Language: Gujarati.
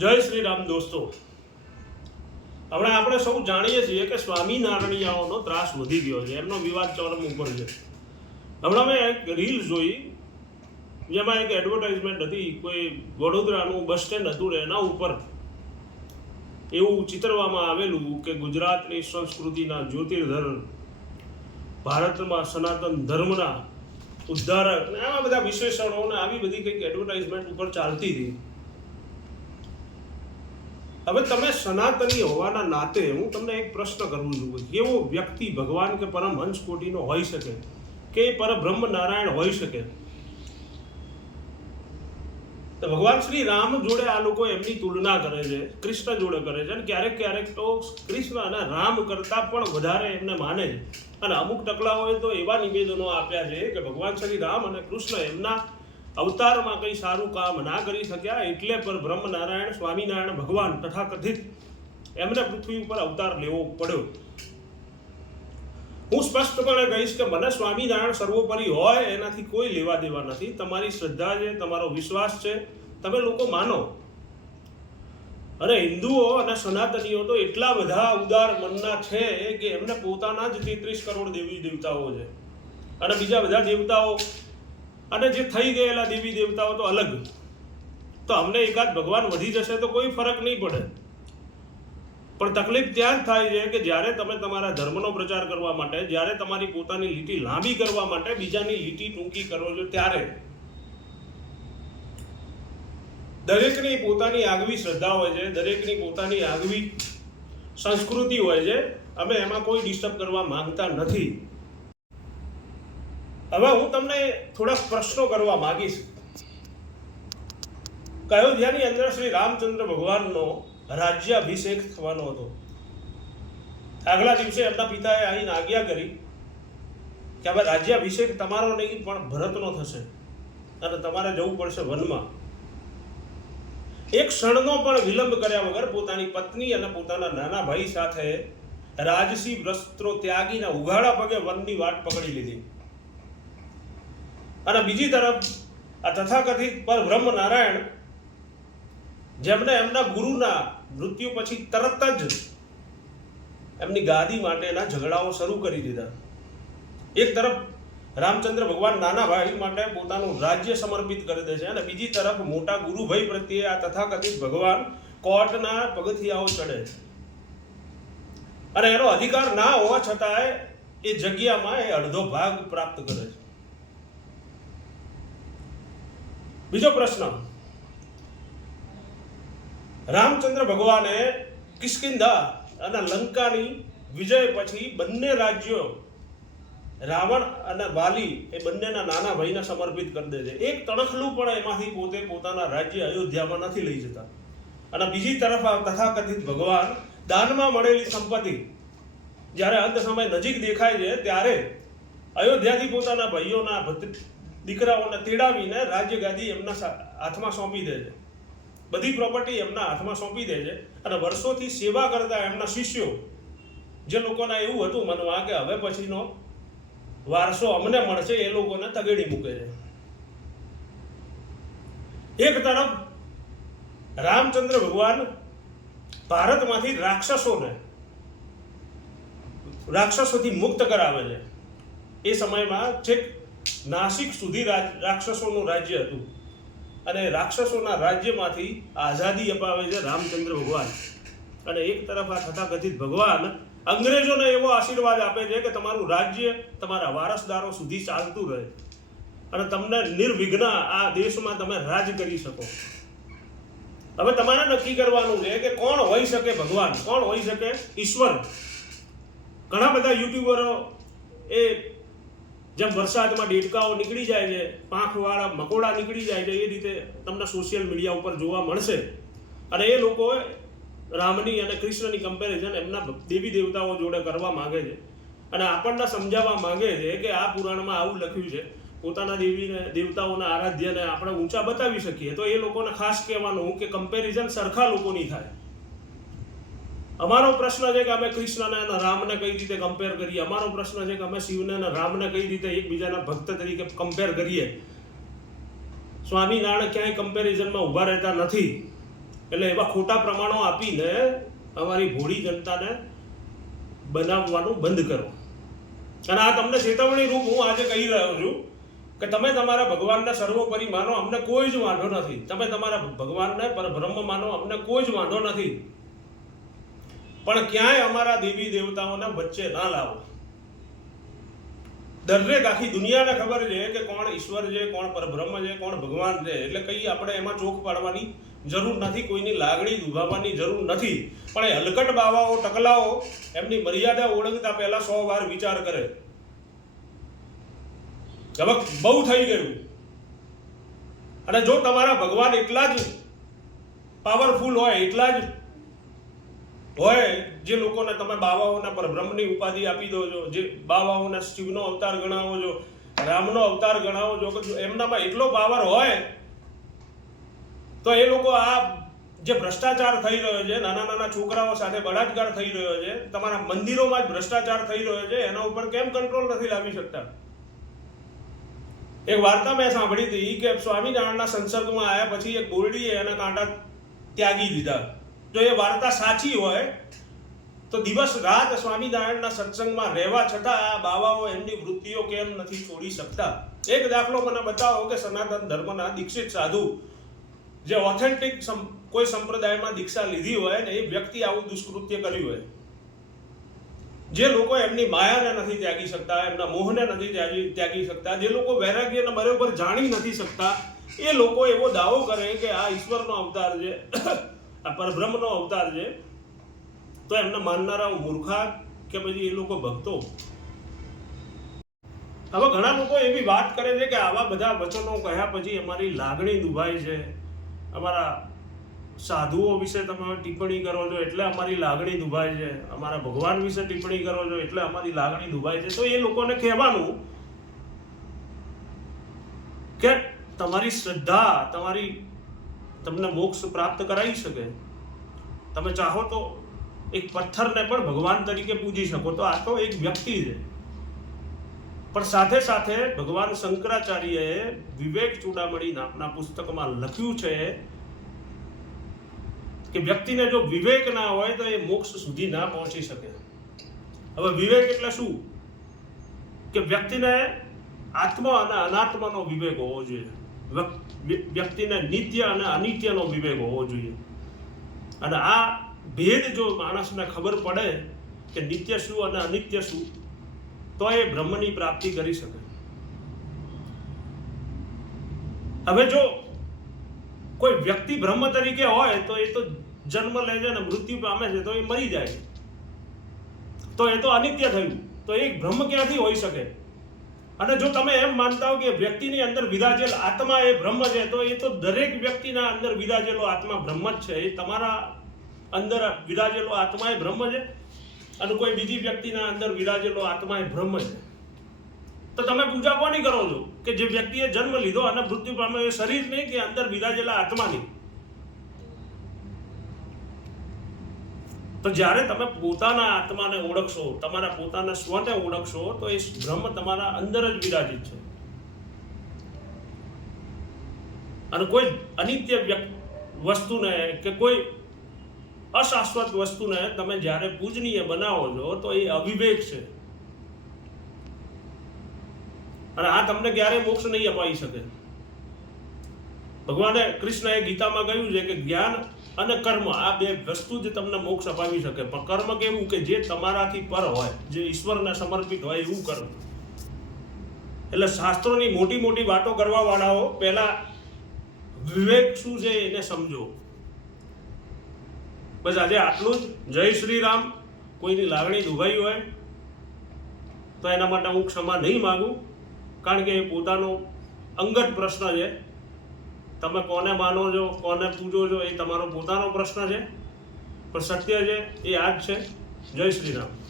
જય શ્રી રામ દોસ્તો. હમણાં આપણે સૌ જાણીએ છીએ કે સ્વામિનારાયણિયાઓનો ત્રાસ વધી ગયો છે. એમનો વિવાદ ચરમ ઉપર છે. હમણાં મેં એક રીલ જોઈ, જેમાં એક એડવર્ટાઇઝમેન્ટ હતી, કોઈ વડોદરાનું બસ સ્ટેન્ડ હતું ને એના ઉપર. એવું ચિતરવામાં આવેલું કે ગુજરાતની સંસ્કૃતિના જ્યોતિર્ધર ભારતમાં સનાતન ધર્મના ઉદ્ધારક ને આવા બધા વિશેષણો ને આવી બધી કંઈક એડવર્ટાઇઝમેન્ટ ઉપર ચાલતી હતી. હવે તમે સનાતની હોવાના નાતે હું તમને એક પ્રશ્ન કરું છું. કેવો વ્યક્તિ ભગવાન કે પરમહંસ કોટીનો હોઈ શકે? કે પરબ્રહ્મ નારાયણ હોઈ શકે? તો ભગવાન શ્રી રામ જોડે આ લોકો એમની તુલના કરે છે, કૃષ્ણ જોડે કરે છે અને ક્યારેક ક્યારેક તો કૃષ્ણ અને રામ કરતા પણ વધારે એમને માને છે. અને અમુક ટકલાઓએ તો એવા નિવેદનો આપ્યા છે કે ભગવાન શ્રી રામ અને કૃષ્ણ એમના અવતારમાં કંઈ સારું કામ ના કરી શક્યા એટલે પર બ્રહ્મનારાયણ, સ્વામિનારાયણ, ભગવાન તથાકથિત એમને પૃથ્વી ઉપર અવતાર લેવો પડ્યો. હું સ્પષ્ટપણે કહીશ કે મને સ્વામિનારાયણ સર્વોપરી હોય એનાથી કોઈ લેવા દેવા નથી. તમારી શ્રદ્ધા છે, તમારો વિશ્વાસ છે, તમે લોકો માનો. અને હિન્દુઓ અને સનાતનીઓ તો એટલા બધા ઉદાર મનના છે કે એમને પોતાના જ તેત્રીસ કરોડ દેવી દેવતાઓ છે. અને બીજા બધા દેવતાઓ અને જે થઈ ગયેલા દેવી દેવતાઓ તો અલગ. તો અમને એકાદ ભગવાન વધી જશે તો કોઈ ફરક નહીં પડે. પણ તકલીફ ત્યાં જ થાય છે કે જ્યારે તમે તમારા ધર્મનો પ્રચાર કરવા માટે, જ્યારે તમારી પોતાની લીટી લાંબી કરવા માટે બીજાની લીટી ટૂંકી કરો છો ત્યારે દરેકની પોતાની આગવી શ્રદ્ધા હોય છે, દરેકની પોતાની આગવી સંસ્કૃતિ હોય છે, અમે એમાં કોઈ ડિસ્ટર્બ કરવા માંગતા નથી. હવે હું તમને થોડાક પ્રશ્નો કરવા માંગીશ. કયોધ્યાની અંદર શ્રી રામચંદ્ર ભગવાનનો રાજ્યાભિષેક થવાનો હતો. આગલા દિવસે એમના પિતાએ આવીને આજ્ઞા કરી કે હવે રાજ્યાભિષેક તમારો નહીં, પણ ભરતનો થશે અને તમારે જવું પડશે વનમાં. એક ક્ષણનો પણ વિલંબ કર્યા વગર પોતાની પત્ની અને પોતાના નાના ભાઈ સાથે રાજસી વસ્ત્રો ત્યાગીને ઉઘાડા પગે વનની વાટ પકડી લીધી. અને બીજી તરફ આ તથાકથિત પર બ્રહ્મ નારાયણ જેમણે એમના ગુરુના મૃત્યુ પછી તરત જ એમની ગાદી માટેના ઝઘડાઓ શરૂ કરી દીધા. એક તરફ રામચંદ્ર ભગવાન નાના ભાઈ માટે પોતાનું રાજ્ય સમર્પિત કરી દે છે અને બીજી તરફ મોટા ગુરુભાઈ પ્રત્યે આ તથાકથિત ભગવાન કોર્ટના પગથિયાઓ ચડે છે. અને એનો અધિકાર ના હોવા છતાંય એ જગ્યામાં એ અડધો ભાગ પ્રાપ્ત કરે છે. બીજો પ્રશ્ન. રામચંદ્ર ભગવાને કિષ્કિંધા અને લંકાની વિજય પછી બંને રાજ્યો, રાવણ અને વાલી એ બંનેના નાના ભાઈને સમર્પિત કરી દે છે. એક તણખલું પણ એમાંથી પોતે પોતાના રાજ્ય અયોધ્યામાં નથી લઈ જતા. અને બીજી તરફ આ તથાકથિત ભગવાન દાનમાં મળેલી સંપત્તિ, જ્યારે અંત સમય નજીક દેખાય છે, ત્યારે અયોધ્યાથી પોતાના ભાઈઓના દીકરાઓને તેડાવીને રાજ્ય ગાદી એમના હાથમાં સોંપી દે છે. બધી પ્રોપર્ટી એમના હાથમાં સોંપી દે છે અને વર્ષોથી સેવા કરતા એમના શિષ્યો, જે લોકોના એવું હતું મનમાં કે હવે પછીનો વારસો અમને મળશે, એ લોકોને તગેડી મૂકે છે. એક તરફ રામચંદ્ર ભગવાન ભારતમાંથી રાક્ષસોને, રાક્ષસોથી મુક્ત કરાવે છે. એ સમયમાં છેક નાસિક સુધી રાક્ષસોનું રાજ્ય હતું. અને રાક્ષસોના રાજ્યમાંથી આઝાદી અપાવે છે રામચંદ્ર ભગવાન. અને એક તરફ આ તથાકથિત ભગવાન અંગ્રેજોને એવો આશીર્વાદ આપે છે કે તમારું રાજ્ય તમારા વારસદારો સુધી ચાલતું રહે. અને તમને નિર્વિઘ્ન આ દેશમાં તમે રાજ કરી શકો. હવે તમારે નક્કી કરવાનું છે કે કોણ હોઈ શકે ભગવાન? કોણ હોઈ શકે ઈશ્વર? ઘણા બધા યુટ્યુબરો એ જેમ વરસાદમાં દેડકાઓ નીકળી જાય છે, પાંખવાળા મકોડા નીકળી જાય છે, એ રીતે તમને સોશિયલ મીડિયા ઉપર જોવા મળશે. અને એ લોકો રામની અને કૃષ્ણની કમ્પેરિઝન એમના દેવી દેવતાઓ જોડે કરવા માગે છે. અને આપણને સમજાવવા માંગે છે કે આ પુરાણમાં આવું લખ્યું છે, પોતાના દેવીને, દેવતાઓના આરાધ્યને આપણે ઊંચા બતાવી શકીએ. તો એ લોકોને ખાસ કહેવાનું કે કમ્પેરિઝન સરખા લોકોની થાય. અમારો પ્રશ્ન છે કે અમે કૃષ્ણને અને રામને કઈ રીતે કમ્પેર કરીએ? અમારો પ્રશ્ન છે કે અમે શિવને અને રામને કઈ રીતે એકબીજાના ભક્ત તરીકે કમ્પેર કરીએ? સ્વામિનારાયણ ક્યાંય કમ્પેરિઝનમાં ઊભા રહેતા નથી. એટલે એવા ખોટા પ્રમાણો આપીને અમારી ભોળી જનતાને બનાવવાનું બંધ કરો. અને આ તમને ચેતવણી રૂપ હું આજે કહી રહ્યો છું કે તમે તમારા ભગવાનને સર્વોપરી માનો, અમને કોઈ જ વાંધો નથી. તમે તમારા ભગવાનને પરબ્રહ્મ માનો, અમને કોઈ જ વાંધો નથી. પણ ક્યાંય અમારા દેવી દેવતાઓના વચ્ચે ના લાવો. દરેક આખી દુનિયાને ખબર છે કે કોણ ઈશ્વર છે, કોણ પરબ્રહ્મ છે, કોણ ભગવાન છે. એટલે કઈ આપણે એમાં ચોખ પાડવાની જરૂર નથી, કોઈની લાગણી દુભાવવાની જરૂર નથી. પણ એ હલકટ બાવાઓ, ટકલાઓ એમની મર્યાદા ઓળંગતા પહેલા સો વાર વિચાર કરે. હવે બહુ થઈ ગયું. અને જો તમારા ભગવાન એટલા જ પાવરફુલ હોય, એટલા જ હોય, જે લોકોને તમે બાવાઓના પર બ્રહ્મની ઉપાધિ આપી દો છો, જે બાવાઓના શિવનો અવતાર ગણાવો છો, રામનો અવતાર ગણાવો છો, કે એમનામાં એટલો પાવર હોય, તો એ લોકો આ જે ભ્રષ્ટાચાર થઈ રહ્યો છે, નાના નાના છોકરાઓ સાથે બળાત્કાર થઈ રહ્યો છે, તમારા મંદિરોમાં જ ભ્રષ્ટાચાર થઈ રહ્યો છે, એના ઉપર કેમ કંટ્રોલ નથી લાવી શકતા? એક વાર્તા મેં સાંભળી હતી કે સ્વામિનારાયણના સંસર્ગમાં આવ્યા પછી એક બોરડીએ એના કાંટા ત્યાગી દીધા. જો એ વાર્તા સાચી હોય, તો દિવસ રાત સ્વામિનારાયણના સત્સંગમાં રહેવા છતાં આ બાવાઓ એમની વૃત્તિઓ કેમ નથી છોડી શકતા? એક દાખલો મને બતાવો કે સનાતન ધર્મના દીક્ષિત સાધુ જે ઓથેન્ટિક કોઈ સંપ્રદાયમાં દીક્ષા લીધી હોય ને એ વ્યક્તિ આવું દુષ્કૃત્ય કર્યું હોય. જે લોકો એમની માયાને નથી ત્યાગી શકતા, એમના મોહને નથી ત્યાગી શકતા, જે લોકો વૈરાગ્યને બરોબર જાણી નથી શકતા, એ લોકો એવો દાવો કરે કે આ ઈશ્વરનો અવતાર છે. આ પરબ્રહ્મનો અવતાર છે. તો એમને માનનારા મૂર્ખા કે પછી એ લોકો ભક્તો? હવે ઘણા લોકો એવી વાત કરે છે કે આવા બધા વચનો કહ્યા પછી અમારી લાગણી દુભાય છે. અમારા સાધુઓ વિશે તમે ટિપ્પણી કરો છો એટલે અમારી લાગણી દુભાય છે. અમારા ભગવાન વિશે ટિપ્પણી કરો છો એટલે અમારી લાગણી દુભાય છે. તો એ લોકોને કહેવાનું કે તમારી શ્રદ્ધા, તમારી તમને મોક્ષ પ્રાપ્ત કરાવી શકે. તમે ચાહો તો એક પથ્થરને પણ ભગવાન તરીકે પૂજી શકો. તો આ તો એક વ્યક્તિ છે. પણ સાથે સાથે ભગવાન શંકરાચાર્યએ વિવેક ચૂડામણી નામના પુસ્તકમાં લખ્યું છે કે વ્યક્તિને જો વિવેક ના હોય તો એ મોક્ષ સુધી ના પહોંચી શકે. હવે વિવેક એટલે શું? કે વ્યક્તિને આત્મા અને અનાત્માનો વિવેક હોવો જોઈએ. વ્યક્તિને નિત્ય અને અનિત્યનો વિવેક હોવો જોઈએ અને આ ભેદ જો માણસને ખબર પડે કે નિત્ય શું અને અનિત્ય શું તો એ બ્રહ્મની પ્રાપ્તિ કરી શકે. હવે જો કોઈ વ્યક્તિ બ્રહ્મ તરીકે હોય, તો એ તો જન્મ લે છે ને મૃત્યુ પામે છે, તો એ મરી જાય તો એ તો અનિત્ય થયું. તો એ બ્રહ્મ ક્યાંથી હોઈ શકે? અને જો તમે એમ માનતા હો કે વ્યક્તિની અંદર વિરાજેલ આત્મા એ બ્રહ્મ છે, તો એ તો દરેક વ્યક્તિના અંદર વિરાજેલો આત્મા બ્રહ્મ જ છે. એ તમારા અંદર વિરાજેલો આત્મા એ બ્રહ્મ છે અને કોઈ બીજી વ્યક્તિના અંદર વિરાજેલો આત્મા એ બ્રહ્મ છે. તો તમે પૂજા કોની કરો છો? કે જે વ્યક્તિએ જન્મ લીધો અને મૃત્યુ પામ્યો, એ શરીર નહીં કે અંદર વિરાજેલા આત્માની? તો જ્યારે તમે પોતાના આત્માને ઓળખશો, તમારા પોતાના સ્વને ઓળખશો, તો એ બ્રહ્મ તમારા અંદર જ વિરાજિત છે. અને કોઈ અનિત્ય વસ્તુને કે કોઈ અશાશ્વત વસ્તુને તમે જ્યારે પૂજનીય બનાવો છો, તો એ અવિવેક છે. અને આ તમને ક્યારેય મોક્ષ નહીં અપાઈ શકે. ભગવાને કૃષ્ણએ ગીતામાં કહ્યું છે કે જ્ઞાન અને કર્મ, આ બે વસ્તુ જ તમને મોક્ષ અપાવી શકે. પણ કર્મ કેવું કે જે તમારાથી પર હોય, જે ઈશ્વરને સમર્પિત હોય એવું કર્મ. એટલે શાસ્ત્રોની મોટી મોટી વાતો કરવા વાળાઓ, પહેલા વિવેક શું છે એને સમજો. બસ આજે આટલું જ. જય શ્રી રામ કોઈની લાગણી દુભાઈ હોય, તો એના માટે હું ક્ષમા નહીં માગું. કારણ કે એ પોતાનો અંગત પ્રશ્ન છે. તમે કોને માનો છો, કોને પૂજો છો, એ તમારો પોતાનો પ્રશ્ન છે. પણ સત્ય છે, એ આ જ છે. જય શ્રી રામ.